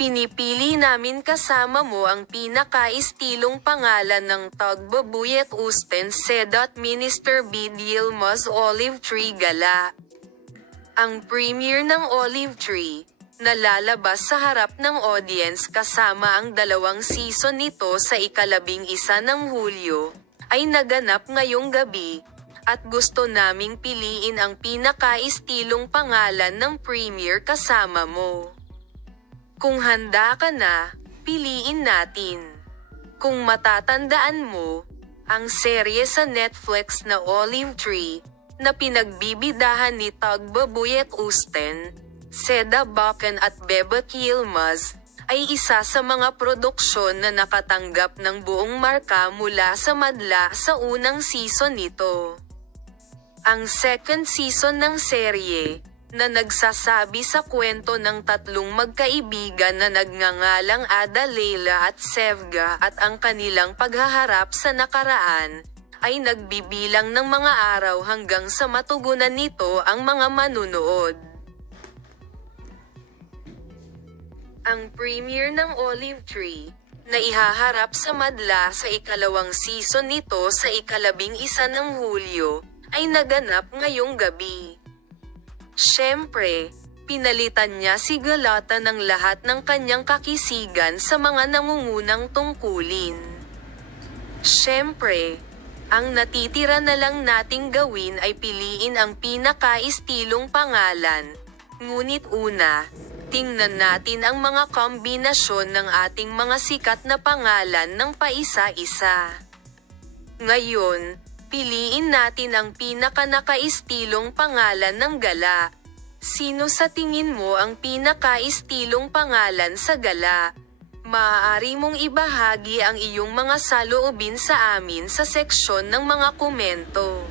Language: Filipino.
Pinipili namin kasama mo ang pinaka-istilong pangalan ng Tagbabuyat Usten Sedat Minister Bid Yilmaz Olive Tree Gala. Ang premiere ng Olive Tree, na lalabas sa harap ng audience kasama ang 2 season nito sa ika-11 ng Hulyo, ay naganap ngayong gabi, at gusto naming piliin ang pinaka-istilong pangalan ng premiere kasama mo. Kung handa ka na, piliin natin. Kung matatandaan mo, ang serye sa Netflix na Olive Tree, na pinagbibidahan ni Tagbabuyat Usten, Seda Bacan at Bebek Yilmaz, ay isa sa mga produksyon na nakatanggap ng buong marka mula sa madla sa unang season nito. Ang second season ng serye, na nagsasabi sa kwento ng 3 magkaibigan na nagngangalang Ada, Leila at Sevga at ang kanilang paghaharap sa nakaraan, ay nagbibilang ng mga araw hanggang sa matugunan nito ang mga manunood. Ang premiere ng Olive Tree, na ihaharap sa madla sa ika-2 season nito sa ika-11 ng Hulyo, ay naganap ngayong gabi. Siyempre, pinalitan niya si Galata ng lahat ng kanyang kakisigan sa mga nangungunang tungkulin. Siyempre, ang natitira na lang nating gawin ay piliin ang pinaka-istilong pangalan. Ngunit una, tingnan natin ang mga kombinasyon ng ating mga sikat na pangalan ng paisa-isa. Ngayon, piliin natin ang pinaka-nakaistilong pangalan ng gala. Sino sa tingin mo ang pinaka-istilong pangalan sa gala? Maaari mong ibahagi ang iyong mga saloobin sa amin sa seksyon ng mga komento.